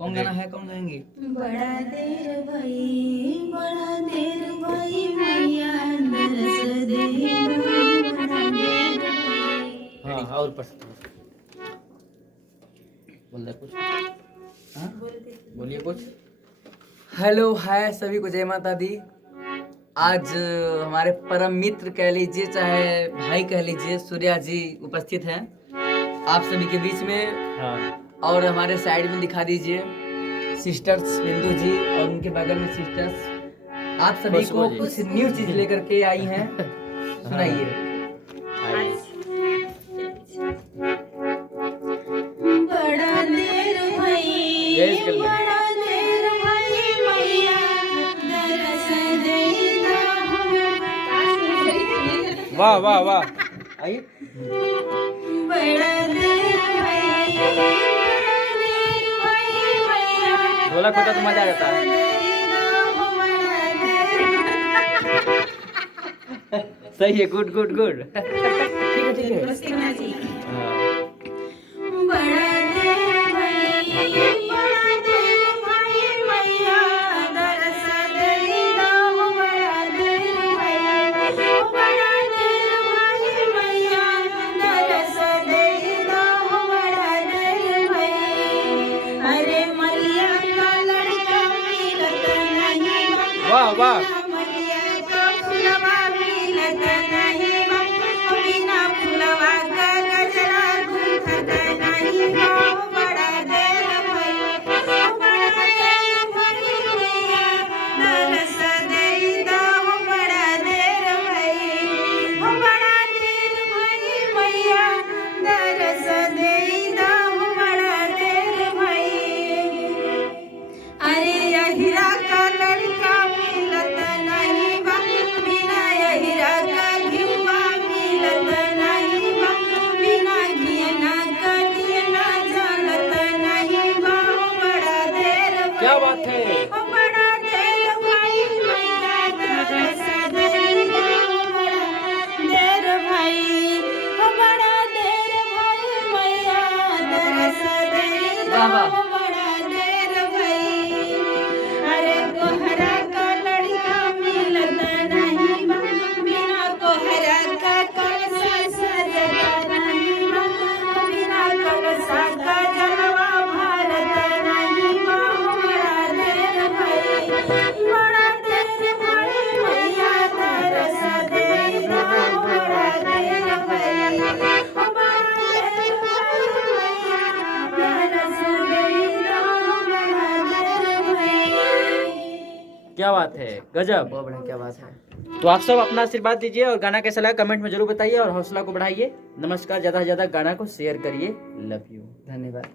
कौन गाना है, कौन गाएंगे? बड़ा देर भई मैया दरस दे बड़ा देर भई। हाँ और बोल दे कुछ। हाँ बोलिए कुछ। हेलो हाय सभी को, जय माता दी। आज हमारे परम मित्र कह लीजिए चाहे भाई कह लीजिए, सूर्या जी उपस्थित हैं आप सभी के बीच में। हाँ। और हमारे साइड में दिखा दीजिए सिस्टर्स बिंदु जी और उनके बगल में सिस्टर्स। आप सभी को कुछ न्यू चीज लेकर के आई हैं, सुनाइए। बड़ा देर भई मैया दरस दे वाह वाह वाह। आइए। बड़ा देर भई मैया ढोलक होता तो मजा आ जाता है। सही है, गुड गुड गुड। ठीक है हाँ। बड़ा देर भई मैया दरस दे दो बड़ा देर भई मैया दरस दे दो बड़ा देर भई। अरे मैया का लड़का मिलत नहीं, वाह वाह। मैया का फुलवा मिलत नहीं, बिना फुलवा का गजरा गुंथत नहीं। बड़ा देर भई मैया दरस दे दो बड़ा देर भई मैया दरस दे दो बड़ा देर भई। अरे यहिरा का लड़का मिलत नहीं, बिना यहिरा का घिउवा मिलत नहीं, बिना घियना का दियना जलत नहीं। बड़ा देर भई क्या बात है। बड़ा देर भई मैया दरस दे दो बड़ा देर भई बड़ा देर भई मैया दरस दे दो वाह वाह। बड़ा देर भई। अरे कोहरा का लड़का मिलत नहीं, बिना कोहरा का कलसा सजत नहीं, बिना कलसा का जलवा भारत नहीं। बड़ा देर भई मैया दरस दे दो बड़ा देर भई मैया दरस दे दो बड़ा देर भई। क्या बात है, गजब। बहुत बढ़िया, क्या बात है। तो आप सब अपना आशीर्वाद दीजिए और गाना कैसा लगा कमेंट में जरूर बताइए और हौसला को बढ़ाइए। नमस्कार, ज्यादा से ज्यादा गाना को शेयर करिए। लव यू, धन्यवाद।